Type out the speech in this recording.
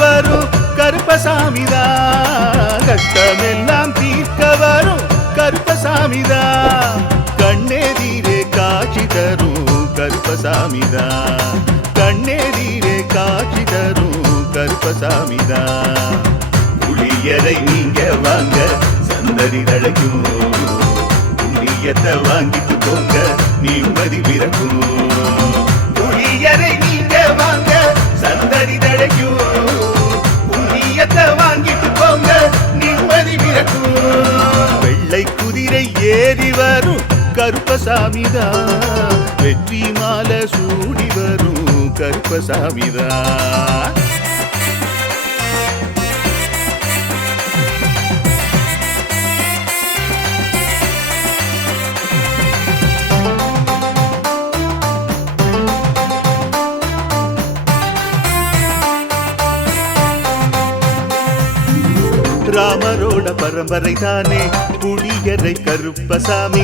வரும் கருப்பசாமிதான், கட்டமெல்லாம் தீர்க்க வரும் கருப்பசாமிதான், கண்ணெதிரே காட்சி தரும் கருப்பசாமிதான், கண்ணெதிரே காட்சி தரும் கருப்பசாமிதான். புளியரை நீங்க வாங்க சந்ததி தழைக்கும், புண்ணியத்தை வாங்கிட்டு போங்க நிம்மதி பிறக்கும். புளியரை நீங்க வாங்க சந்ததி தழைக்கும், புண்ணியத்தை வாங்கிட்டு போங்க நிம்மதி பிறக்கும். வெள்ளை குதிரை ஏறி வரும் கருப்பசாமிதான், வெற்றி மாலை சூடி வரும் கருப்பசாமிதான். ராமரோட பரம்பரை தானே புளியரை கருப்பசாமி,